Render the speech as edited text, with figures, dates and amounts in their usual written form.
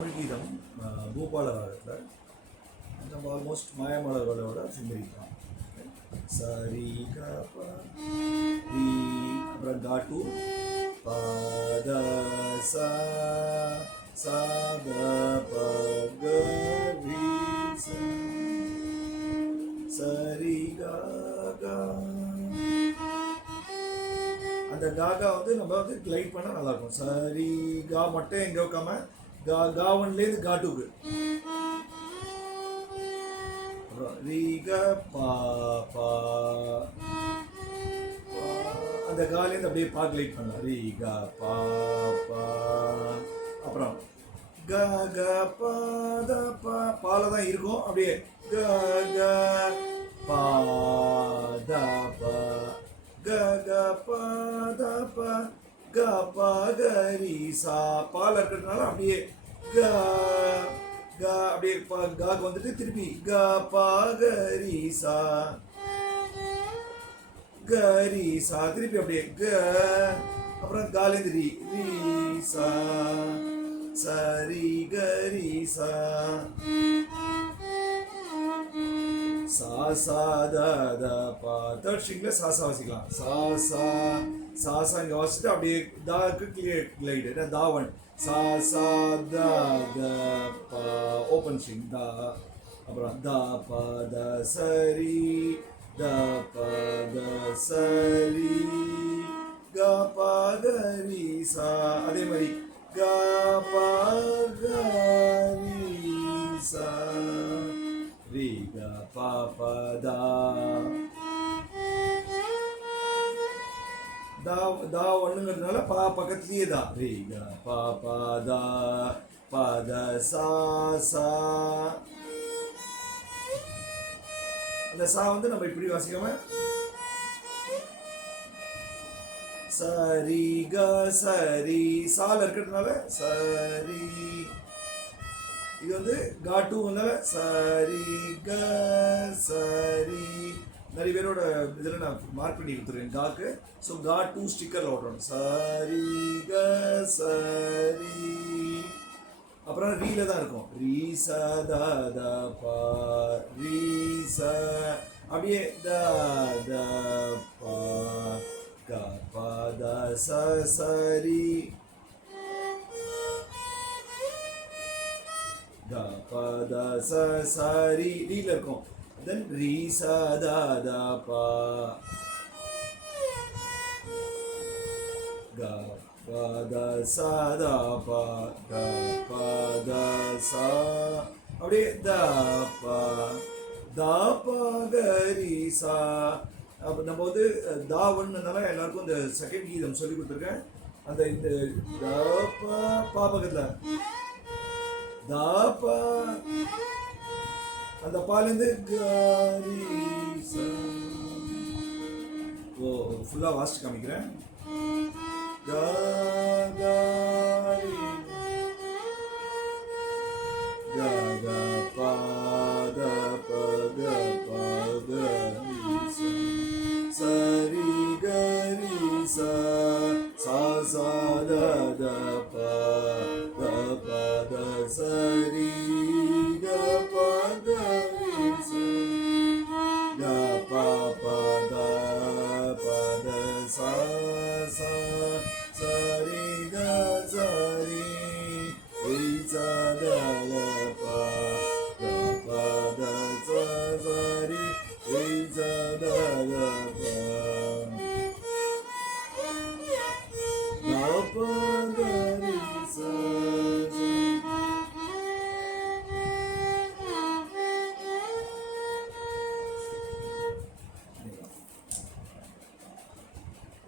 கீதம் பூபால ராகத்தில் நம்ம ஆல்மோஸ்ட் மாயமலர்களோட சிந்தரிக்கலாம். சரி ரி அப்புறம் காட்டு பத சத பகரி சரி அந்த காகா நம்ம கிளைட் பண்ணால் நல்லாயிருக்கும். சரி கா மட்டும் எங்கே வைக்காம காவன்லேருந்து காட்டுக்கு ரீக பா பா அந்த காலேருந்து அப்படியே பா கிளைட் பண்ணலாம். ரீக பா பா அப்புறம் க க பா த பா பால தான் இருக்கும். அப்படியே க க பா த பா க க பா த பா க பா க ரி சா பால இருக்கிறதுனால அப்படியே க க அப்படியே காக்கு வந்துட்டு திருப்பி க பா க ரி சா க ரி சா திருப்பி அப்படியே க அப்புறம் காலேந்து ரி ரி சா சரி க ரி சா சா சா த த பா தேர்ட் ஸ்ட்ரிங்ல சா சா வாசிக்கலாம். சா சா சா சா இங்கே வாசிச்சுட்டு அப்படியே தாக்கு கிளைடு தாவன் சா சா த த பா ஓப்பன் ஸ்ட்ரிங் தா அப்புறம் த ப த சரி த ப த சரி க ப க ரி சா அதே மாதிரி க ப க ரி சா ரி க ப ப தா தா ஒண்ணுங்கிறதுனால பா பக்கத்துலயே தான் ரீ க பா பா தா ப த சா சா அந்த சா நம்ம இப்படி வாசிக்காம சரி க சரி சால இருக்கிறதுனால சரி இது காட்டுனால சரி க சரி நிறைய பேரோட இதில் நான் மார்க் பண்ணி கொடுத்துருக்கேன் காக்கு. ஸோ கா டூ ஸ்டிக்கரில் ஓட்டுறோம். சரி க சரி அப்புறம் ரீல தான் இருக்கும். ரீ ச த த பா ரீ ச அப்படியே த த பா க ப த ச சரி க ப த ச சரி ரீல இருக்கும். then ரி ச த த பா க ப த ச த பா க ப த ச அப்படியே த பா த ப க ரி சா. அப்போ நம்ம தாவன்னால எல்லாருக்கும் இந்த செகண்ட் கீதம் சொல்லி கொடுத்துருக்கேன். அந்த இந்த த ப பா பக்கத்தில் த ப அந்த பாலேருந்து கரி சா ஓ ஃபுல்லாக வாசிச்சு காமிக்கிறேன். க க ரி க க பா த ப க ப க ரி சா சரி க ரி சா சா சா த த பா த ப த சரி க ப க ரி சா க ப ப த ப த சா சா சரி க சரி ரி சா த த